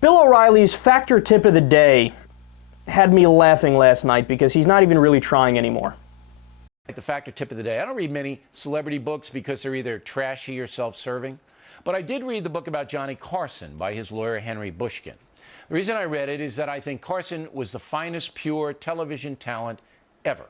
Bill O'Reilly's factor tip of the day had me laughing last night because he's not even really trying anymore. The factor tip of the day. I don't read many celebrity books because they're either trashy or self-serving, but I did read the book about Johnny Carson by his lawyer Henry Bushkin. The reason I read it is that I think Carson was the finest pure television talent ever.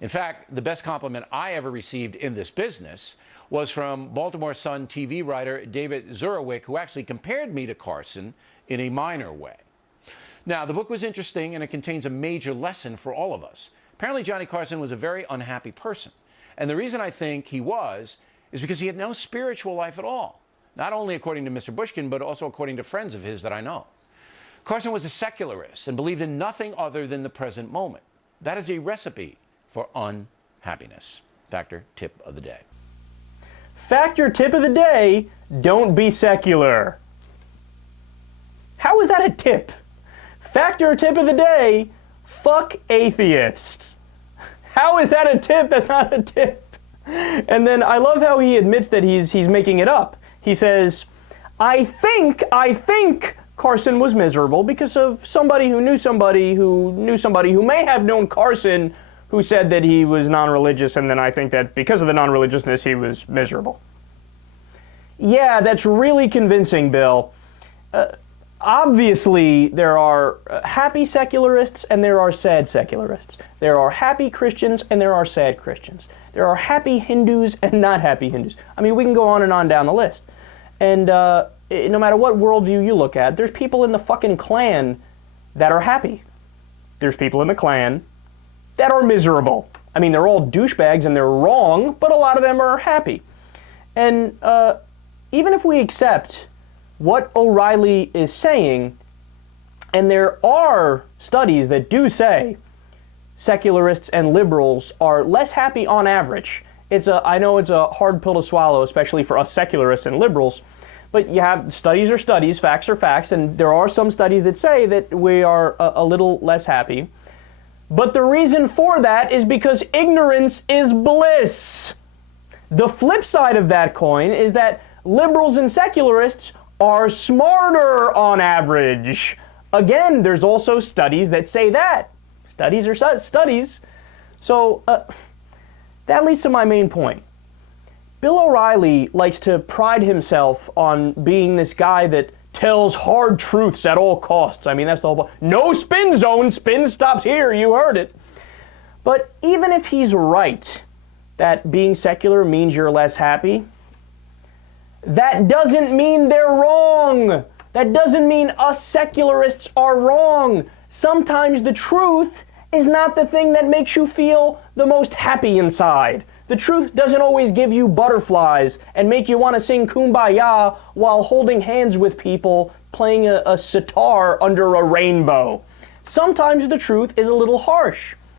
In fact, the best compliment I ever received in this business was from Baltimore Sun TV writer David Zurowick, who actually compared me to Carson in a minor way. Now, the book was interesting and it contains a major lesson for all of us. Apparently, Johnny Carson was a very unhappy person. And the reason I think he was is because he had no spiritual life at all. Not only according to Mr. Bushkin, but also according to friends of his that I know. Carson was a secularist and believed in nothing other than the present moment. That is a recipe for unhappiness. Factor tip of the day. Factor tip of the day, don't be secular. How is that a tip? Factor tip of the day, fuck atheists. How is that a tip? That's not a tip. And then I love how he admits that he's making it up. He says, I think Carson was miserable because of somebody who knew somebody who may have known Carson, who said that he was non-religious, and then I think that because of the non-religiousness he was miserable. Yeah, that's really convincing, Bill. Obviously, there are happy secularists and there are sad secularists. There are happy Christians and there are sad Christians. There are happy Hindus and not happy Hindus. I mean, we can go on and on down the list. And no matter what worldview you look at, there's people in the fucking Klan that are happy. There's people in the Klan that are miserable. I mean, they're all douchebags and they're wrong, but a lot of them are happy. And even if we accept what O'Reilly is saying, and there are studies that do say secularists and liberals are less happy on average. I know it's a hard pill to swallow, especially for us secularists and liberals, but you have studies are studies, facts are facts, and there are some studies that say that we are a little less happy. But the reason for that is because ignorance is bliss. The flip side of that coin is that liberals and secularists are smarter on average. Again, there's also studies that say that. Studies are studies. So that leads to my main point. Bill O'Reilly likes to pride himself on being this guy that tells hard truths at all costs. I mean, that's the whole point. No spin zone, spin stops here, you heard it. But even if he's right that being secular means you're less happy, that doesn't mean they're wrong. That doesn't us secularists are wrong. Sometimes the truth is not the thing that makes you feel the most happy inside. The truth doesn't always give you butterflies and make you want to sing Kumbaya while holding hands with people playing a sitar under a rainbow. Sometimes the truth is a little harsh.